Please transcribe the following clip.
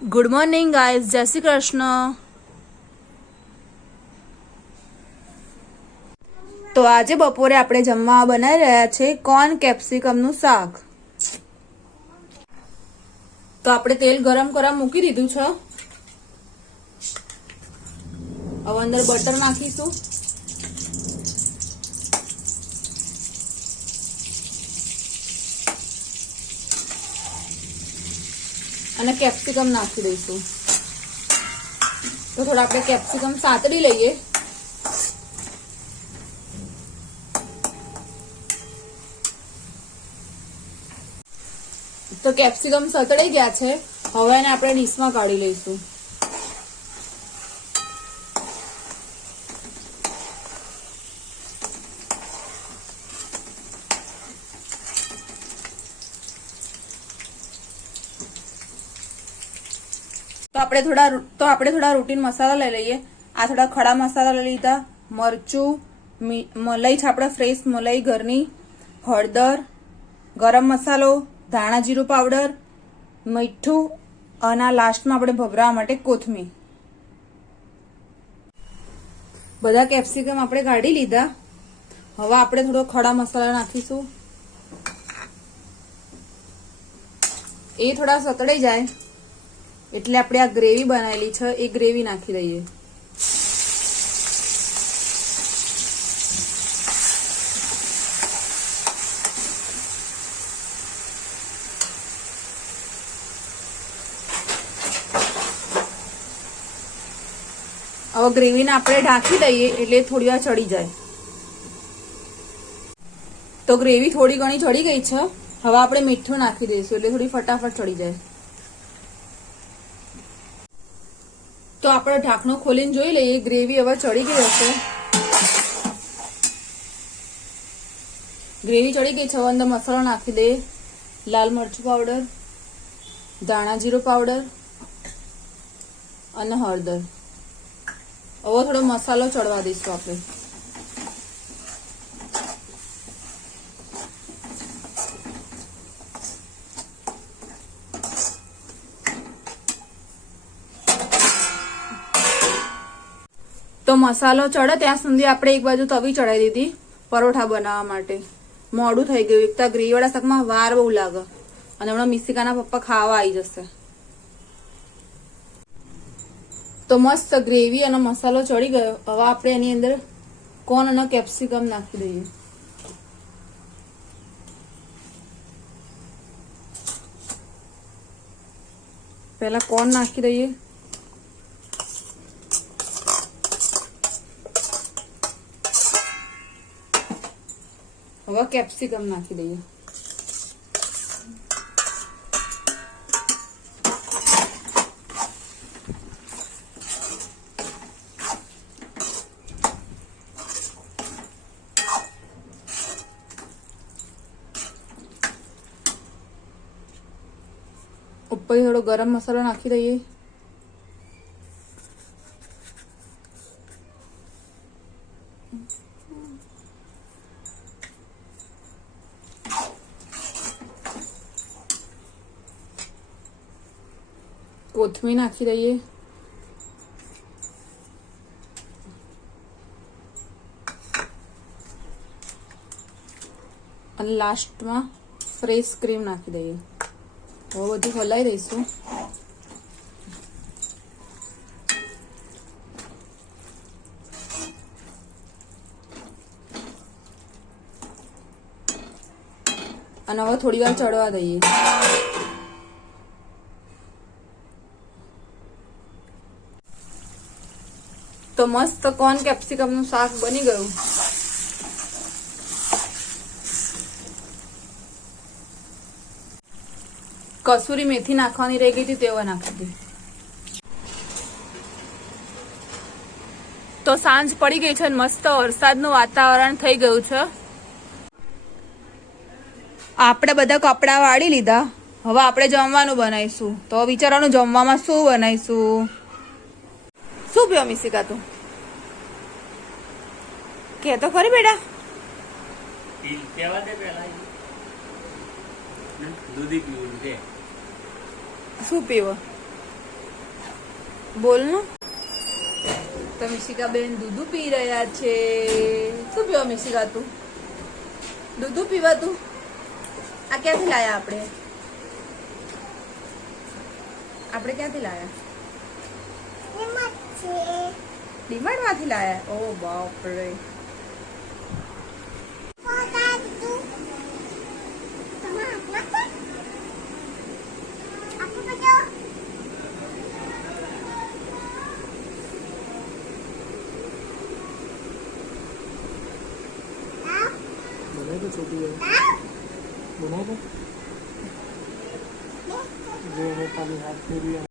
Good morning guys, જય શ્રી કૃષ્ણ. તો આજે બપોરે આપણે જમવા બનાવી રહ્યા છે કોર્ન કેપ્સિકમનું શાક. તો આપણે તેલ ગરમ કરવા મૂકી દીધું છે. હવે અંદર બટર નાખીશું. અને કેપ્સિકમ નાખી દઈશું. તો થોડા આપણે કેપ્સિકમ સાતડી લઈએ. તો કેપ્સિકમ સતળાઈ ગયા છે. હવે એને આપણે ડીશમાં કાઢી લઈશું. તો આપણે થોડા રૂટીન મસાલા લઈ લઈએ. આ થોડા ખડા મસાલા લઈ લીધા. મરચું, મલાઈ છે આપણે ફ્રેશ મલાઈ ઘરની, હળદર, ગરમ મસાલો, ધાણા જીરું પાવડર, મીઠું અને લાસ્ટમાં આપણે ભભરાવા માટે કોથમીર. બધા કેપ્સિકમ આપણે કાઢી લીધા. હવે આપણે થોડો ખડા મસાલા નાખીશું. એ થોડા સતળાઈ જાય એટલે આપણે આ ગ્રેવી બનાવેલી છે એ ગ્રેવી નાખી દઈએ. હવે ગ્રેવીને આપણે ઢાંકી દઈએ એટલે થોડી વાર ચડી જાય. તો ગ્રેવી થોડી ઘણી ચડી ગઈ છે. હવે આપણે મીઠું નાખી દઈશું એટલે થોડી ફટાફટ ચડી જાય. તો આપણે ઢાંકણું ખોલીને જોઈ લઈએ. ગ્રેવી હવે ચડી ગઈ હશે. ગ્રેવી ચડી ગઈ છે. હવે અંદર મસાલો નાખી દઈએ. લાલ મરચું પાવડર, ધાણા જીરું પાવડર અને હળદર. હવે થોડો મસાલો ચડવા દઈશું આપણે. તો મસાલો ચડે ત્યાં સુધી આપણે એક બાજુ તવી ચડાવી દીધી પરોઠા બનાવવા માટે. મોડું થઈ ગયું. એક તો ગ્રેવી વાળા શાકમાં વાર બહુ લાગે અને હમણાં મિસિકાના પપ્પા ખાવા આવી જશે. તો મસ્ત ગ્રેવી અને મસાલો ચડી ગયો. હવે આપણે એની અંદર કોર્ન અને કેપ્સિકમ નાખી દઈએ. પહેલા કોર્ન નાખી દઈએ. હવે કેપ્સિકમ નાખી દઈએ. ઉપર થોડો ગરમ મસાલો નાખી દઈએ. કોથમીર નાખી દઈએ. અને લાસ્ટમાં ફ્રેશ ક્રીમ નાખી દઈએ. હવે બધું હલાવી દઈશું. અને હવે થોડી વાર ચડવા દઈએ. તો મસ્ત કોર્ન કેપ્સિકમ નું શાક બની ગયું. કસૂરી મેથી નાખવાની રહી ગઈ હતી તેવા નાખી હતી. તો સાંજ પડી ગઈ છે. મસ્ત વરસાદનું વાતાવરણ થઈ ગયું છે. આપણે બધા કપડા વાળી લીધા. હવે આપણે જમવાનું બનાવીશું. તો વિચારવાનું જમવામાં શું બનાવીશું. શું પીવા મિસિકા તું કે તો ખરી બેટા. શું પીવો? બોલ ને. તો મિશિકા બેન દૂધ પી રહ્યા છે. શું પીવા મિશિકા તું? દૂધ પીવા તું? આ ક્યાંથી લાયા આપણે? આપણે ક્યાંથી લાયા? ડીમાર્ટ માંથી લાયા. ઓ બાપ રે. बनाए तो छोटी है बनाए तो जो हमें पानी हाथ में भी